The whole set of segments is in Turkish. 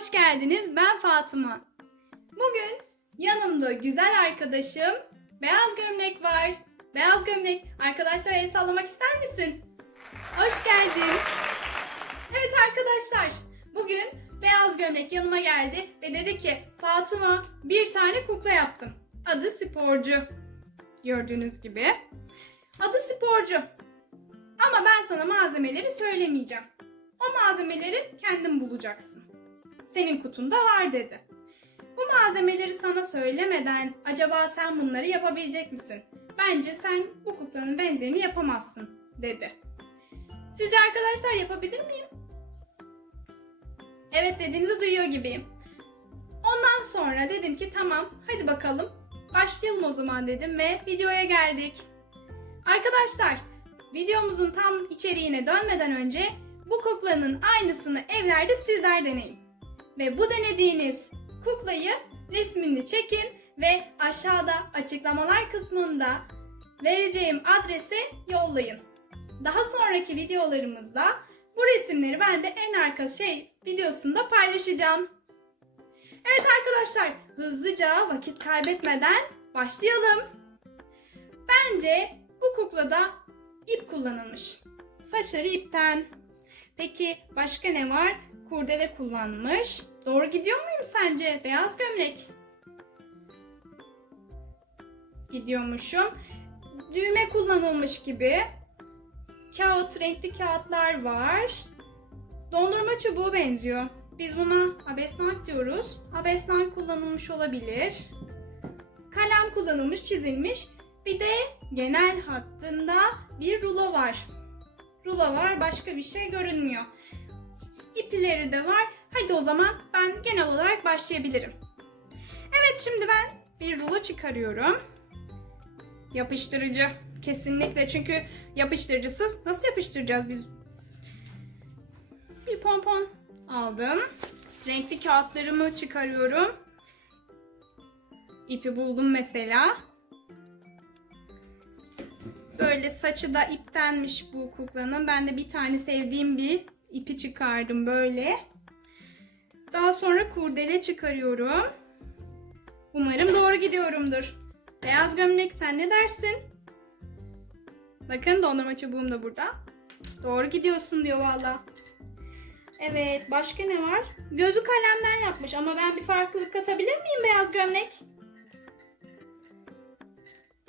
hoş geldiniz. Ben Fatıma. Bugün yanımda güzel arkadaşım Beyaz Gömlek var. Beyaz Gömlek, arkadaşlar el sallamak ister misin? Hoş geldin. Evet arkadaşlar, bugün Beyaz Gömlek yanıma geldi ve dedi ki Fatıma bir tane kukla yaptım. Adı Sporcu. Gördüğünüz gibi. Adı Sporcu. Ama ben sana malzemeleri söylemeyeceğim. O malzemeleri kendin bulacaksın. Senin kutunda var dedi. Bu malzemeleri sana söylemeden acaba sen bunları yapabilecek misin? Bence sen bu kuklanın benzerini yapamazsın dedi. Sizce arkadaşlar yapabilir miyim? Evet dediğinizi duyuyor gibiyim. Ondan sonra dedim ki tamam hadi bakalım başlayalım o zaman dedim ve videoya geldik. Arkadaşlar videomuzun tam içeriğine dönmeden önce bu kuklanın aynısını evlerde sizler deneyin. Ve bu denediğiniz kuklayı resmini çekin ve aşağıda açıklamalar kısmında vereceğim adrese yollayın. Daha sonraki videolarımızda bu resimleri ben de en arka şey videosunda paylaşacağım. Evet arkadaşlar hızlıca vakit kaybetmeden başlayalım. Bence bu kuklada ip kullanılmış. Saçları ipten. Peki başka ne var? Kurdele kullanmış. Doğru gidiyor muyum sence? Beyaz gömlek. Gidiyormuşum. Düğme kullanılmış gibi. Kağıt, renkli kağıtlar var. Dondurma çubuğu benziyor. Biz buna abesnak diyoruz. Abesnak kullanılmış olabilir. Kalem kullanılmış, çizilmiş. Bir de genel hattında bir rulo var. Rulo var, başka bir şey görünmüyor. İpleri de var. Hadi o zaman ben genel olarak başlayabilirim. Evet şimdi ben bir rulo çıkarıyorum. Yapıştırıcı. Kesinlikle çünkü yapıştırıcısız nasıl yapıştıracağız biz? Bir pompon aldım. Renkli kağıtlarımı çıkarıyorum. İpi buldum mesela. Böyle saçı da iptenmiş bu kuklanın. Ben de bir tane sevdiğim bir ipi çıkardım böyle. Daha sonra kurdele çıkarıyorum. Umarım doğru gidiyorumdur. Beyaz gömlek sen ne dersin? Bakın dondurma çubuğum da burada. Doğru gidiyorsun diyor valla. Evet başka ne var? Gözü kalemden yapmış ama ben bir farklılık katabilir miyim beyaz gömlek?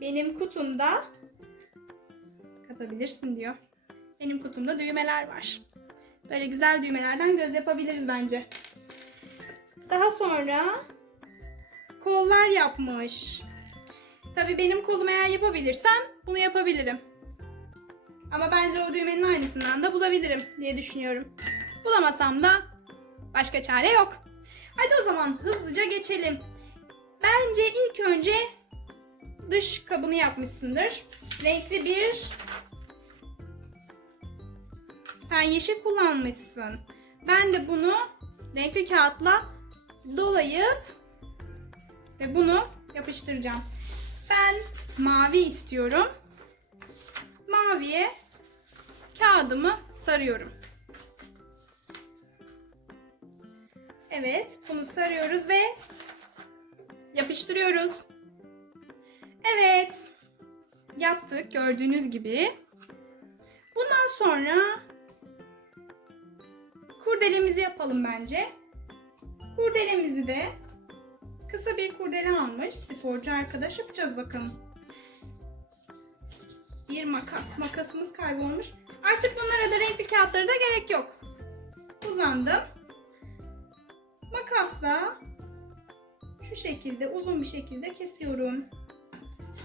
Benim kutumda katabilirsin diyor. Benim kutumda düğmeler var. Böyle güzel düğmelerden göz yapabiliriz bence. Daha sonra kollar yapmış. Tabii benim kolum eğer yapabilirsem bunu yapabilirim. Ama bence o düğmenin aynısından da bulabilirim diye düşünüyorum. Bulamasam da başka çare yok. Hadi o zaman hızlıca geçelim. Bence ilk önce dış kabını yapmışsındır. Renkli bir sen yeşil kullanmışsın. Ben de bunu renkli kağıtla dolayıp ve bunu yapıştıracağım. Ben mavi istiyorum. Maviye kağıdımı sarıyorum. Evet, bunu sarıyoruz ve yapıştırıyoruz. Evet. Yaptık gördüğünüz gibi. Bundan sonra kurdelemizi yapalım bence. Kurdelemizi de kısa bir kurdele almış sporcu arkadaş yapacağız bakalım. Bir makas. Makasımız kaybolmuş. Artık bunlara da renkli kağıtları da gerek yok. Kullandım. Makasla şu şekilde uzun bir şekilde kesiyorum.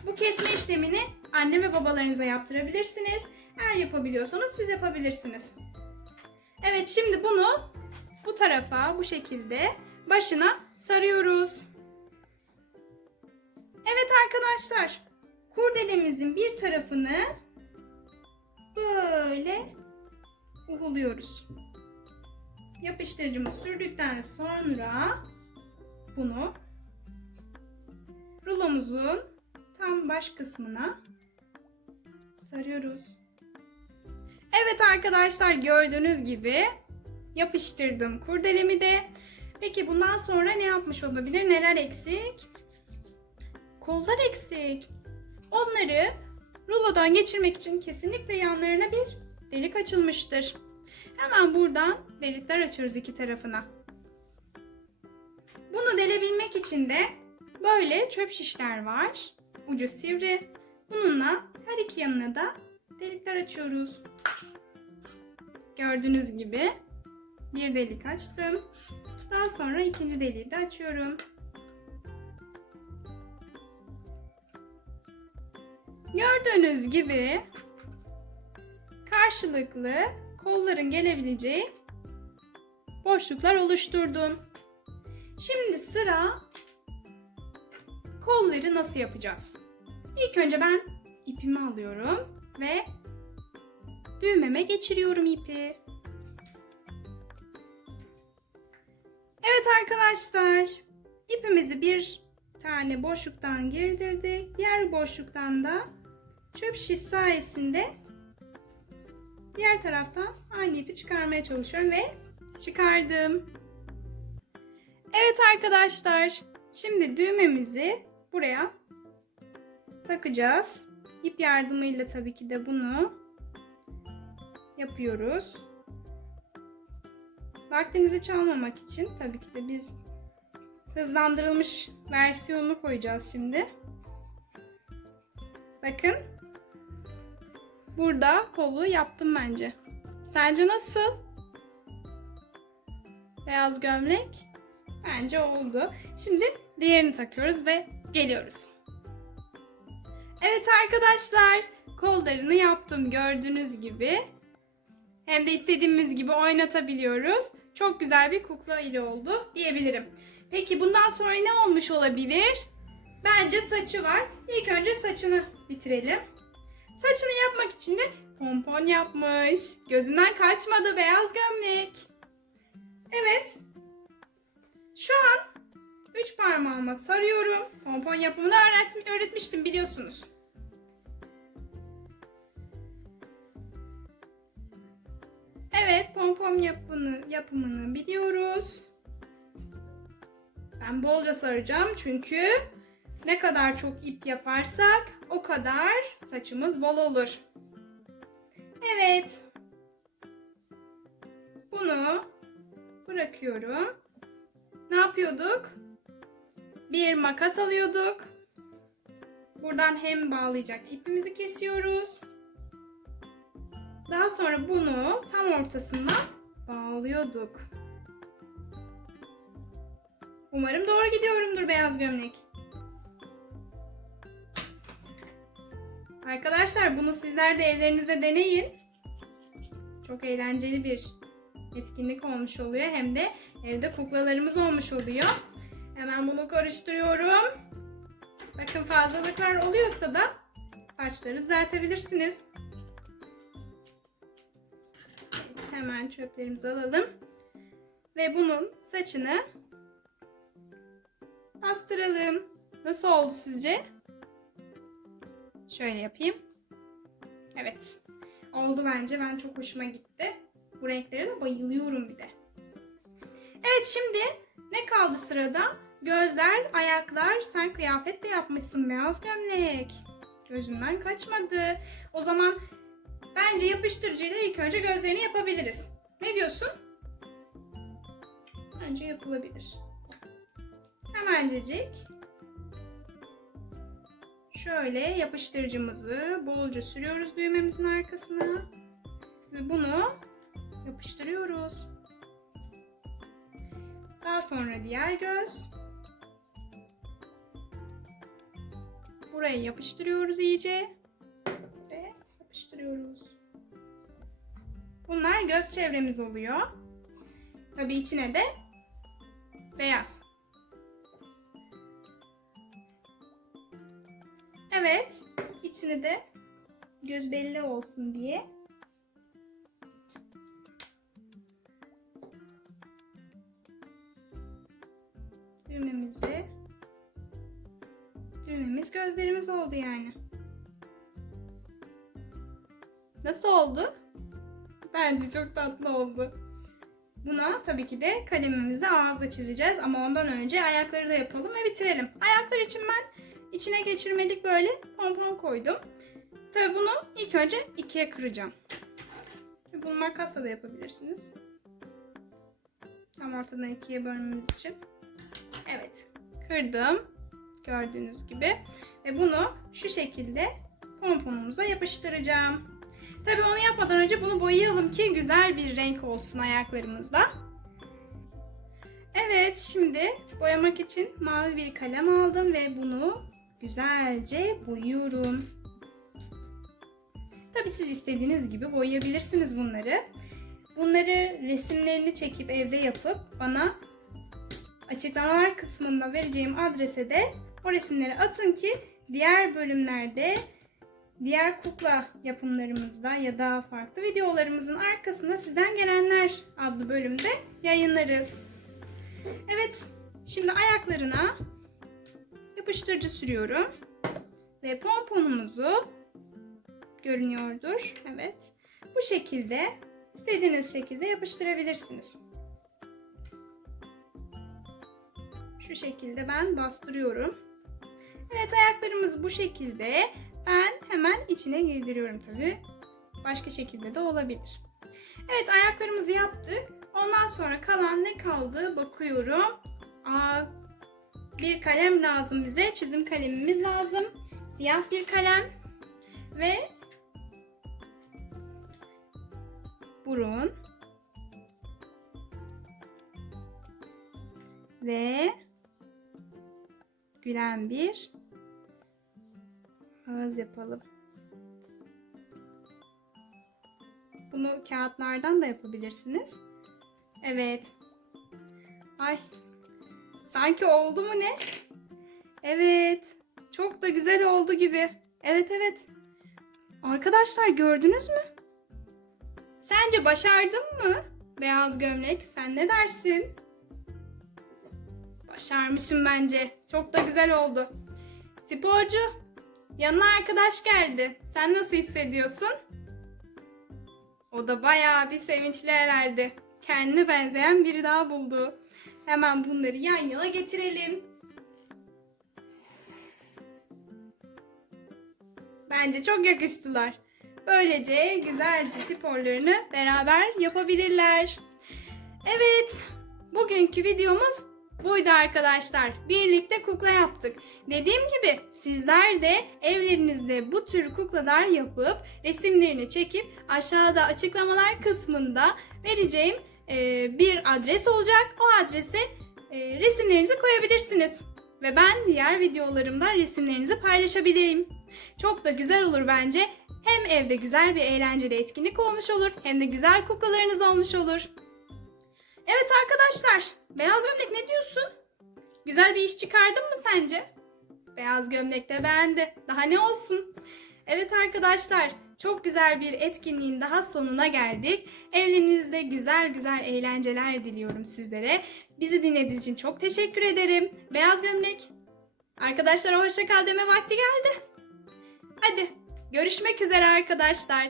Bu kesme işlemini anne ve babalarınıza yaptırabilirsiniz. Eğer yapabiliyorsanız siz yapabilirsiniz. Evet şimdi bunu bu tarafa bu şekilde başına sarıyoruz. Evet arkadaşlar kurdelemizin bir tarafını böyle uyguluyoruz. Yapıştırıcımı sürdükten sonra bunu rulomuzun tam baş kısmına sarıyoruz. Evet arkadaşlar gördüğünüz gibi yapıştırdım kurdelemi de. Peki bundan sonra ne yapmış olabilir? Neler eksik? Kollar eksik. Onları rulodan geçirmek için kesinlikle yanlarına bir delik açılmıştır. Hemen buradan delikler açıyoruz iki tarafına. Bunu delebilmek için de böyle çöp şişler var. Ucu sivri. Bununla her iki yanına da delikler açıyoruz. Gördüğünüz gibi bir delik açtım. Daha sonra ikinci deliği de açıyorum. Gördüğünüz gibi karşılıklı kolların gelebileceği boşluklar oluşturdum. Şimdi sıra kolları nasıl yapacağız? İlk önce ben ipimi alıyorum ve düğmeme geçiriyorum ipi. Evet arkadaşlar, ipimizi bir tane boşluktan girdirdik. Diğer boşluktan da çöp şiş sayesinde diğer taraftan aynı ipi çıkarmaya çalışıyorum ve çıkardım. Evet arkadaşlar, şimdi düğmemizi buraya takacağız. İp yardımıyla tabii ki de bunu yapıyoruz. Vaktinizi çalmamak için tabii ki de biz hızlandırılmış versiyonunu koyacağız şimdi. Bakın. Burada kolu yaptım bence. Sence nasıl? Beyaz gömlek. Bence oldu. Şimdi diğerini takıyoruz ve geliyoruz. Evet arkadaşlar, kollarını yaptım gördüğünüz gibi. Hem de istediğimiz gibi oynatabiliyoruz. Çok güzel bir kukla ile oldu diyebilirim. Peki bundan sonra ne olmuş olabilir? Bence saçı var. İlk önce saçını bitirelim. Saçını yapmak için de pompon yapmış. Gözümden kaçmadı beyaz gömlek. Evet. Şu an üç parmağıma sarıyorum. Pompon yapımını öğretmiştim biliyorsunuz. Evet, pompon yapımını, yapımını biliyoruz. Ben bolca saracağım çünkü ne kadar çok ip yaparsak o kadar saçımız bol olur. Evet. Bunu bırakıyorum. Ne yapıyorduk? Bir makas alıyorduk. Buradan hem bağlayacak ipimizi kesiyoruz. Daha sonra bunu tam ortasından bağlıyorduk. Umarım doğru gidiyorumdur beyaz gömlek. Arkadaşlar bunu sizler de evlerinizde deneyin. Çok eğlenceli bir etkinlik olmuş oluyor. Hem de evde kuklalarımız olmuş oluyor. Hemen bunu karıştırıyorum. Bakın fazlalıklar oluyorsa da saçları düzeltebilirsiniz. Hemen çöplerimizi alalım. Ve bunun saçını bastıralım. Nasıl oldu sizce? Şöyle yapayım. Evet. Oldu bence. Ben çok hoşuma gitti. Bu renklere de bayılıyorum bir de. Evet şimdi ne kaldı sırada? Gözler, ayaklar. Sen kıyafet de yapmışsın beyaz gömlek. Gözümden kaçmadı. O zaman bence yapıştırıcıyla ilk önce gözlerini yapabiliriz. Ne diyorsun? Bence yapılabilir. Hemencecik şöyle yapıştırıcımızı bolca sürüyoruz düğmemizin arkasına ve bunu yapıştırıyoruz. Daha sonra diğer göz. Buraya yapıştırıyoruz iyice yapıştırıyoruz. Bunlar göz çevremiz oluyor. Tabii içine de beyaz. Evet, içine de göz belli olsun diye düğmemizi düğmemiz gözlerimiz oldu yani. Nasıl oldu? Bence çok tatlı oldu. Buna tabii ki de kalemimizle ağızla çizeceğiz ama ondan önce ayakları da yapalım ve bitirelim. Ayaklar için ben içine geçirmelik böyle pompon koydum. Tabii bunu ilk önce ikiye kıracağım. Bunu makasla da yapabilirsiniz. Tam ortadan ikiye bölmemiz için. Evet. Kırdım. Gördüğünüz gibi. Ve bunu şu şekilde pomponumuza yapıştıracağım. Tabii onu yapmadan önce bunu boyayalım ki güzel bir renk olsun ayaklarımızda. Evet şimdi boyamak için mavi bir kalem aldım ve bunu güzelce boyuyorum. Tabii siz istediğiniz gibi boyayabilirsiniz bunları. Bunları resimlerini çekip evde yapıp bana açıklamalar kısmında vereceğim adrese de o resimleri atın ki diğer bölümlerde diğer kukla yapımlarımızda ya da farklı videolarımızın arkasında sizden gelenler adlı bölümde yayınlarız. Evet, şimdi ayaklarına yapıştırıcı sürüyorum ve pomponumuzu görünüyordur. Evet. Bu şekilde istediğiniz şekilde yapıştırabilirsiniz. Şu şekilde ben bastırıyorum. Evet ayaklarımız bu şekilde. Ben hemen içine girdiriyorum tabi. Başka şekilde de olabilir. Evet ayaklarımızı yaptık. Ondan sonra kalan ne kaldı bakıyorum. Aa, bir kalem lazım bize. Çizim kalemimiz lazım. Siyah bir kalem. Ve burun. Ve gülen bir ağız yapalım. Bunu kağıtlardan da yapabilirsiniz. Evet. Ay. Sanki oldu mu ne? Evet. Çok da güzel oldu gibi. Evet evet. Arkadaşlar gördünüz mü? Sence başardım mı? Beyaz gömlek. Sen ne dersin? Başarmışım bence. Çok da güzel oldu. Sporcu, yanına arkadaş geldi. Sen nasıl hissediyorsun? O da bayağı bir sevinçli herhalde. Kendine benzeyen biri daha buldu. Hemen bunları yan yana getirelim. Bence çok yakıştılar. Böylece güzelce sporlarını beraber yapabilirler. Evet, bugünkü videomuz buydu arkadaşlar. Birlikte kukla yaptık. Dediğim gibi sizler de evlerinizde bu tür kuklalar yapıp resimlerini çekip aşağıda açıklamalar kısmında vereceğim e, bir adres olacak. O adrese e, resimlerinizi koyabilirsiniz. Ve ben diğer videolarımda resimlerinizi paylaşabileyim. Çok da güzel olur bence. Hem evde güzel bir eğlenceli etkinlik olmuş olur hem de güzel kuklalarınız olmuş olur. Evet arkadaşlar, beyaz gömlek ne diyorsun? Güzel bir iş çıkardın mı sence? Beyaz gömlek de beğendi. Daha ne olsun? Evet arkadaşlar, çok güzel bir etkinliğin daha sonuna geldik. Evlerinizde güzel güzel eğlenceler diliyorum sizlere. Bizi dinlediğiniz için çok teşekkür ederim. Beyaz gömlek. Arkadaşlara hoşça kal deme vakti geldi. Hadi görüşmek üzere arkadaşlar.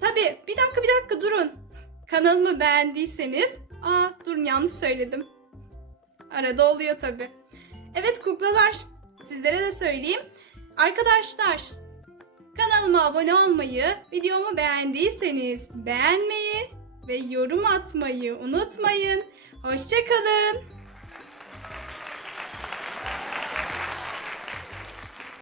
Tabi bir dakika bir dakika durun. Kanalımı beğendiyseniz... Aa durun yanlış söyledim. Arada oluyor tabi. Evet kuklalar sizlere de söyleyeyim. Arkadaşlar kanalıma abone olmayı, videomu beğendiyseniz beğenmeyi ve yorum atmayı unutmayın. Hoşçakalın.